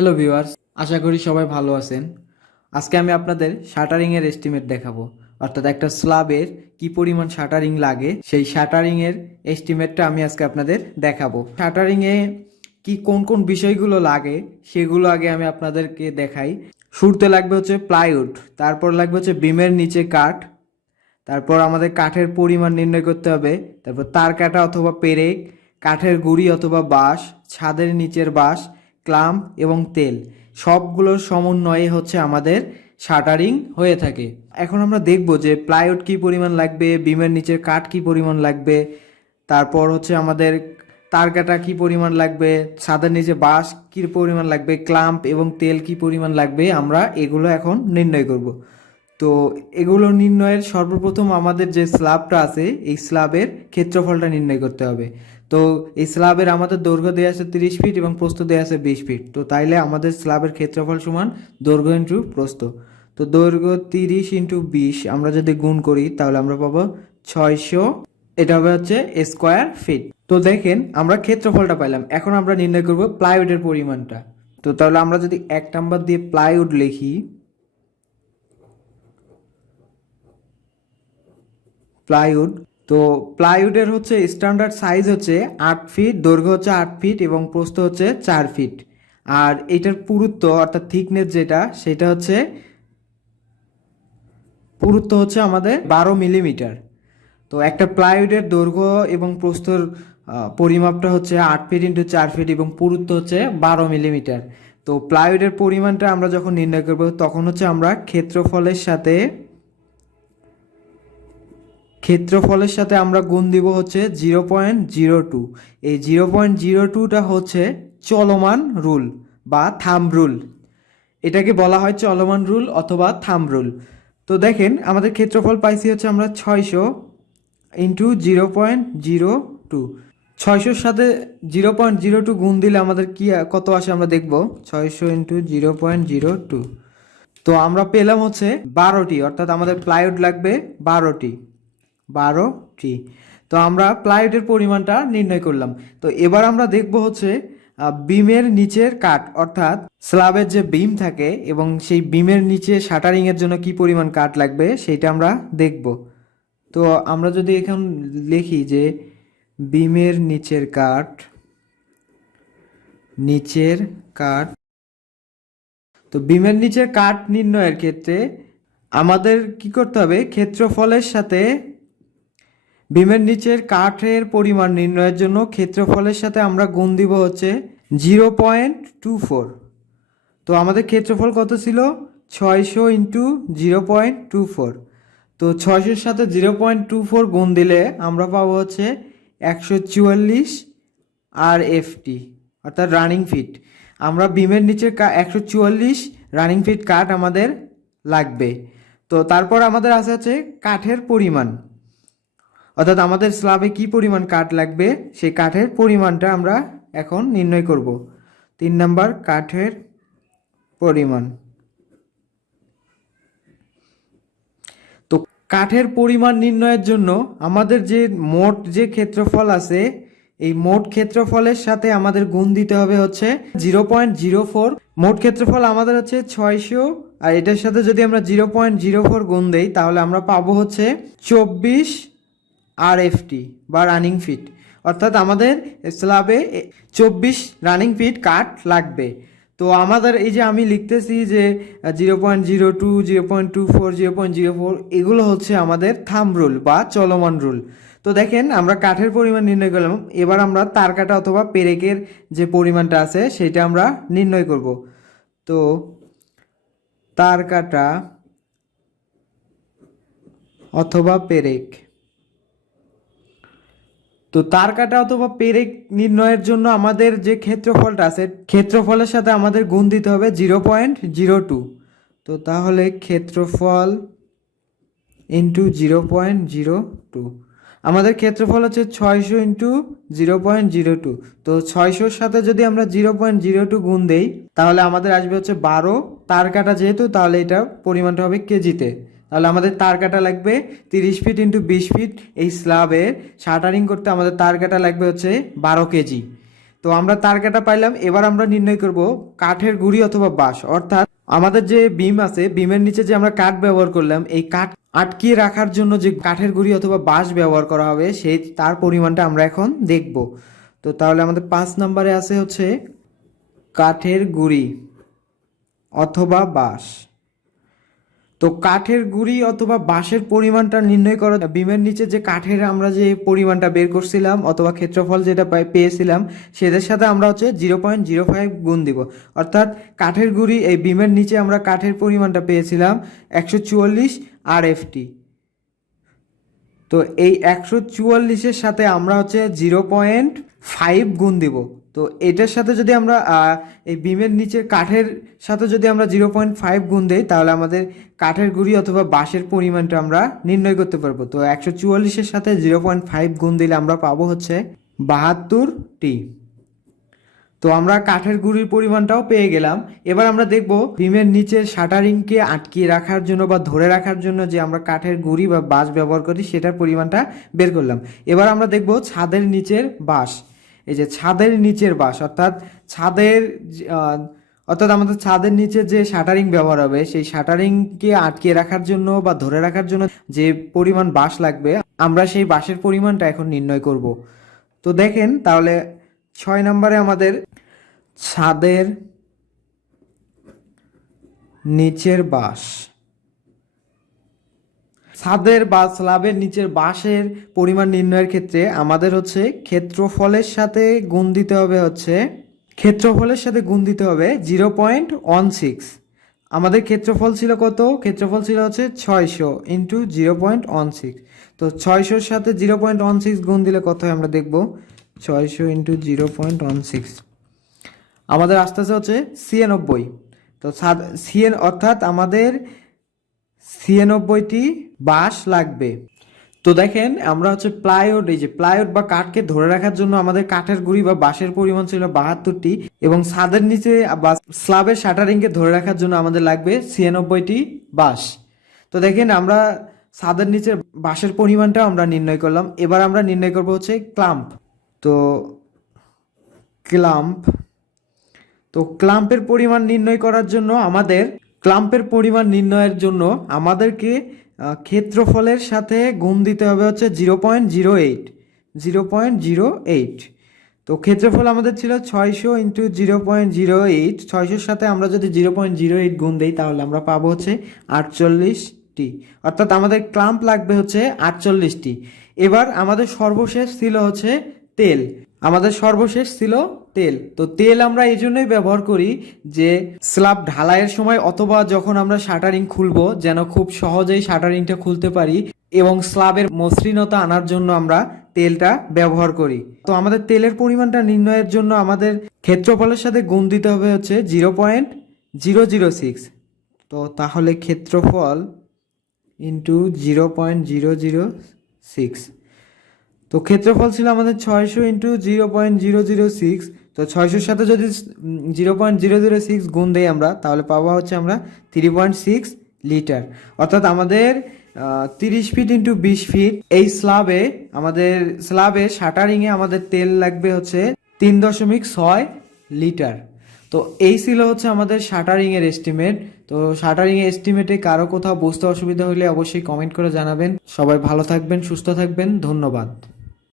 Hello viewers আশা করি সবাই ভালো আছেন। আজকে আমি আপনাদের শাটারিংয়ের এস্টিমেট দেখাবো। অর্থাৎ একটা স্ল্যাবের কি পরিমাণ শাটারিং লাগে, সেই শাটারিংয়ের এস্টিমেটটা আমি আজকে আপনাদের দেখাবো। শাটারিংয়ে কি কোন কোন বিষয়গুলো লাগে, সেগুলো আগে আমি আপনাদেরকে দেখাই। শুরুতে লাগবে হচ্ছে প্লাইউড তারপর লাগবে হচ্ছে বিমের নিচে কাঠ, তারপর আমাদের কাঠের পরিমাণ নির্ণয় করতে হবে, তারপর তার কাটা অথবা পেরেক, কাঠের গুঁড়ি অথবা বাঁশ, ছাদের নিচের বাঁশ ক্লাম্প এবং তেল। সবগুলোর সমন্বয়ে হচ্ছে আমাদের শাটারিং হয়ে থাকে। এখন আমরা দেখব যে প্লাইউড কি পরিমাণ লাগবে, বিমের নিচের কাঠ কি পরিমাণ লাগবে, তারপর হচ্ছে আমাদের তার কাটা কি পরিমাণ লাগবে, ছাদের নিচে বাঁশ কি পরিমাণ লাগবে, ক্লাম্প এবং তেল কি পরিমাণ লাগবে, আমরা এগুলো এখন নির্ণয় করব। তো এগুলো নির্ণয়ের সর্বপ্রথম আমাদের যে স্ল্যাবটা আছে, এই স্ল্যাবের ক্ষেত্রফলটা নির্ণয় করতে হবে। তো এই স্ল্যাবের আমাদের দৈর্ঘ্য দেওয়া আছে তিরিশ ফিট এবং প্রস্থ দেওয়া আছে বিশ ফিট। তো তাইলে আমাদের স্ল্যাবের ক্ষেত্রফল সমান দৈর্ঘ্য ইন্টু প্রস্থ। তো দৈর্ঘ্য তিরিশ ইন্টু বিশ আমরা যদি গুণ করি, তাহলে আমরা পাবো ছয়শো, এটা হবে হচ্ছে স্কোয়ার ফিট। তো দেখেন, আমরা ক্ষেত্রফলটা পাইলাম। এখন আমরা নির্ণয় করব প্লাইউডের পরিমাণটা। তো তাহলে আমরা যদি এক নাম্বার দিয়ে প্লাইউড লিখি, প্লাইউড তো প্লাইউডের হচ্ছে স্ট্যান্ডার্ড সাইজ হচ্ছে আট ফিট দৈর্ঘ্য হচ্ছে আট ফিট এবং প্রস্থ হচ্ছে চার ফিট। আর এটার পুরুত্ব অর্থাৎ থিকনেস যেটা সেটা হচ্ছে পুরুত্ব হচ্ছে আমাদের বারো মিলিমিটার। তো একটা প্লাইউডের দৈর্ঘ্য এবং প্রস্থর আহ, পরিমাপটা হচ্ছে আট ফিট ইন্টু চার ফিট এবং পুরুত্ব হচ্ছে বারো মিলিমিটার। তো প্লাইউডের পরিমাণটা আমরা যখন নির্ণয় করব তখন হচ্ছে আমরা ক্ষেত্রফলের সাথে ক্ষেত্রফলের সাথে আমরা গুণ দিব হচ্ছে জিরো পয়েন্ট জিরো টু। এই জিরো পয়েন্ট জিরো টুটা হচ্ছে চলমান রুল বা থাম রুল। এটাকে বলা হয় চলমান রুল অথবা থাম রুল। তো দেখেন, আমাদের ক্ষেত্রফল পাইছি হচ্ছে আমরা ছয়শো into zero point zero two. ছয়শোর সাথে জিরো পয়েন্ট জিরো টু গুণ দিলে আমাদের কি, কত আসে আমরা দেখব? ছয়শো into zero point zero two. তো আমরা পেলাম হচ্ছে বারোটি, অর্থাৎ আমাদের প্লাইউড লাগবে বারোটি। বারোটি তো আমরা প্লাইউডের পরিমাণটা নির্ণয় করলাম। তো এবার আমরা দেখব হচ্ছে বিমের নিচের কাঠ, অর্থাৎ স্ল্যাবের যে বিম থাকে এবং সেই বিমের নিচে শাটারিং এর জন্য কি পরিমাণ কাঠ লাগবে সেটা আমরা দেখব। তো আমরা যদি এখন লিখি যে বিমের নিচের কাঠ নিচের কাঠ, তো বিমের নিচের কাঠ নির্ণয়ের ক্ষেত্রে আমাদের কি করতে হবে? ক্ষেত্রফলের সাথে বিমের নিচের কাঠের পরিমাণ নির্ণয়ের জন্য ক্ষেত্রফলের সাথে আমরা গুণ দিব হচ্ছে জিরো পয়েন্ট টু ফোর। তো আমাদের ক্ষেত্রফল কত ছিল? ছয়শো into zero point two four. তো ছয়শোর সাথে জিরো পয়েন্ট টু ফোর গুণ দিলে আমরা পাবো হচ্ছে একশো চুয়াল্লিশ আর এফটি অর্থাৎ রানিং ফিট আমরা বিমের নিচে একশো চুয়াল্লিশ রানিং ফিট কাঠ আমাদের লাগবে। তো তারপর আমাদের আছে হচ্ছে কাঠের পরিমাণ। অর্থাৎ আমাদের স্ল্যাবে কি পরিমাণ কাঠ লাগবে, সেই কাঠের পরিমাণটা আমরা এখন নির্ণয় করব। তিন নাম্বার, কাঠের পরিমাণ। তো কাঠের পরিমাণ নির্ণয়ের জন্য আমাদের যে মোট যে ক্ষেত্রফল আছে, এই মোট ক্ষেত্রফলের সাথে আমাদের গুণ দিতে হবে হচ্ছে জিরো পয়েন্ট জিরো ফোর। মোট ক্ষেত্রফল আমাদের হচ্ছে ছয়শো, আর এটার সাথে যদি আমরা জিরো পয়েন্ট জিরো ফোর গুণ দেই, তাহলে আমরা পাবো হচ্ছে চব্বিশ আর এফটি বা রানিং ফিট। অর্থাৎ আমাদের স্ল্যাবে চব্বিশ রানিং ফিট কাঠ লাগবে। তো আমাদের এই যে আমি লিখতেছি যে zero point zero two, zero point two four, zero point zero four, এগুলো হচ্ছে আমাদের থাম রুল বা চলমান রুল। তো দেখেন, আমরা কাঠের পরিমাণ নির্ণয় করলাম, এবার আমরা তার কাটা অথবা পেরেকের যে পরিমাণটা আছে, সেটা আমরা নির্ণয় করব। তো তার কাটা অথবা পেরেক। তো তার কাটা অথবা পেরেক নির্ণয়ের জন্য আমাদের যে ক্ষেত্রফলটা আছে, ক্ষেত্রফলের সাথে আমাদের গুণ দিতে হবে জিরো পয়েন্ট জিরো টু। তো তাহলে ক্ষেত্রফল into zero point zero two. আমাদের ক্ষেত্রফল হচ্ছে ছয়শো into zero point zero two. তো ছয়শোর সাথে যদি আমরা জিরো পয়েন্ট জিরো টু গুণ দেই, তাহলে আমাদের আসবে হচ্ছে বারো। তার কাটা যেহেতু, তাহলে এটা পরিমাণটা হবে কেজিতে। তাহলে আমাদের তার কাটা লাগবে তিরিশ ফিট ইন্টু বিশ ফিট এই স্ল্যাবে শাটারিং করতে আমাদের তার কাটা লাগবে হচ্ছে বারো কেজি। তো আমরা তার কাটা পাইলাম, এবার আমরা নির্ণয় করব কাঠের গুঁড়ি অথবা বাঁশ। অর্থাৎ আমাদের যে বিম আছে, বিমের নিচে যে আমরা কাঠ ব্যবহার করলাম, এই কাঠ আটকিয়ে রাখার জন্য যে কাঠের গুঁড়ি অথবা বাঁশ ব্যবহার করা হবে, সেই তার পরিমাণটা আমরা এখন দেখব। তো তাহলে আমাদের পাঁচ নম্বরে আছে হচ্ছে কাঠের গুঁড়ি অথবা বাঁশ। তো কাঠের গুঁড়ি অথবা বাঁশের পরিমাণটা নির্ণয় করা বিমের নিচে যে কাঠের আমরা যে পরিমাণটা বের করছিলাম অথবা ক্ষেত্রফল যেটা পাই- পেয়েছিলাম, সেদের সাথে আমরা হচ্ছে জিরো পয়েন্ট জিরো ফাইভ গুণ দিব। অর্থাৎ কাঠের গুঁড়ি, এই বিমের নিচে আমরা কাঠের পরিমাণটা পেয়েছিলাম একশো চুয়াল্লিশ আর এফটি তো এই একশো চুয়াল্লিশের সাথে আমরা হচ্ছে জিরো পয়েন্ট ফাইভ গুণ দিব। তো এটার সাথে যদি আমরা এই বিমের নিচের কাঠের সাথে যদি আমরা জিরো পয়েন্ট ফাইভ গুণ দেই, তাহলে আমাদের কাঠের গুঁড়ি অথবা বাঁশের পরিমাণটা আমরা নির্ণয় করতে পারব। তো একশো চুয়াল্লিশের সাথে জিরো পয়েন্ট ফাইভ গুণ দিলে আমরা পাবো হচ্ছে বাহাত্তর টি। তো আমরা কাঠের গুঁড়ির পরিমাণটাও পেয়ে গেলাম। এবার আমরা দেখব বিমের নিচের শাটারিংকে আটকিয়ে রাখার জন্য বা ধরে রাখার জন্য যে আমরা কাঠের গুঁড়ি বা বাঁশ ব্যবহার করি, সেটার পরিমাণটা বের করলাম। এবার আমরা দেখব ছাদের নিচের বাঁশ। এই যে ছাদের নিচের বাঁশ, অর্থাৎ ছাদের অর্থাৎ আমাদের ছাদের নিচে যে শাটারিং ব্যবহার হবে, সেই শাটারিংকে আটকে রাখার জন্য বা ধরে রাখার জন্য যে পরিমাণ বাঁশ লাগবে, আমরা সেই বাঁশের পরিমাণটা এখন নির্ণয় করব। তো দেখেন, তাহলে ছয় নম্বরে আমাদের ছাদের নিচের বাঁশ। ছাদের বা স্ল্যাবের নিচের বাঁশের পরিমাণ নির্ণয়ের ক্ষেত্রে আমাদের হচ্ছে ক্ষেত্রফলের সাথে গুণ দিতে হবে হচ্ছে, ক্ষেত্রফলের সাথে গুণ দিতে হবে জিরো পয়েন্ট ওয়ান সিক্স। আমাদের ক্ষেত্রফল ছিল কত? ক্ষেত্রফল ছিল হচ্ছে ছয়শো into zero point one six. তো ছয়শোর সাথে জিরো পয়েন্ট ওয়ান সিক্স গুণ দিলে কত হয় আমরা দেখব? ছয়শো into zero point one six. আমাদের আস্তে আস্তে হচ্ছে ছিয়ানব্বই। তো সাদ সিএন অর্থাৎ আমাদের ছিয়ানব্বইটি বাঁশ লাগবে। তো দেখেন, আমরা হচ্ছে প্লাইউড, এই যে প্লাইউড বা কাঠকে ধরে রাখার জন্য আমাদের কাঠের গুঁড়ি বা বাঁশের পরিমাণ ছিল বাহাত্তরটি এবং ছাদের নিচে বা স্ল্যাবের শাটারিংকে ধরে রাখার জন্য আমাদের লাগবে ছিয়ানব্বইটি বাঁশ। তো দেখেন, আমরা ছাদের নিচের বাঁশের পরিমাণটাও আমরা নির্ণয় করলাম। এবার আমরা নির্ণয় করব হচ্ছে ক্লাম্প। তো ক্লাম্প। তো ক্লাম্পের পরিমাণ নির্ণয় করার জন্য আমাদের ক্লাম্পের পরিমাণ নির্ণয়ের জন্য আমাদেরকে ক্ষেত্রফলের সাথে গুণ দিতে হবে হচ্ছে zero point zero eight. Zero point zero eight. তো ক্ষেত্রফল আমাদের ছিল ছয়শো into zero point zero eight. ছয়শোর সাথে আমরা যদি জিরো পয়েন্ট জিরো এইট গুণ দিই, তাহলে আমরা পাবো হচ্ছে আটচল্লিশটি। অর্থাৎ আমাদের ক্লাম্প লাগবে হচ্ছে আটচল্লিশটি। এবার আমাদের সর্বশেষ ছিল হচ্ছে তেল। আমাদের সর্বশেষ ছিল তেল। তো তেল আমরা এই জন্যই ব্যবহার করি যে স্ল্যাব ঢালাইয়ের সময় অথবা যখন আমরা শাটারিং খুলবো, যেন খুব সহজেই শাটারিংটা খুলতে পারি এবং স্ল্যাবের মসৃণতা আনার জন্য আমরা তেলটা ব্যবহার করি। তো আমাদের তেলের পরিমাণটা নির্ণয়ের জন্য আমাদের ক্ষেত্রফলের সাথে গুণ দিতে হবে হচ্ছে zero point zero zero six. তো তাহলে ক্ষেত্রফল into zero point zero zero six. তো ক্ষেত্রফল ছিল আমাদের ছয়শো into zero point zero zero six. তো ছয়শোর সাথে যদি zero point zero zero six গুণ দেই আমরা, তাহলে পাবো হচ্ছে আমরা থ্রি পয়েন্ট সিক্স লিটার অর্থাৎ আমাদের তিরিশ ফিট ইন্টু বিশ ফিট এই স্ল্যাবে আমাদের স্ল্যাবে শাটারিংয়ে আমাদের তেল লাগবে হচ্ছে তিন দশমিক ছয় লিটার তো এই ছিল হচ্ছে আমাদের শাটারিংয়ের এস্টিমেট তো শাটারিংয়ের এস্টিমেটে কারও কোথাও বুঝতে অসুবিধা হলে অবশ্যই কমেন্ট করে জানাবেন। সবাই ভালো থাকবেন, সুস্থ থাকবেন, ধন্যবাদ।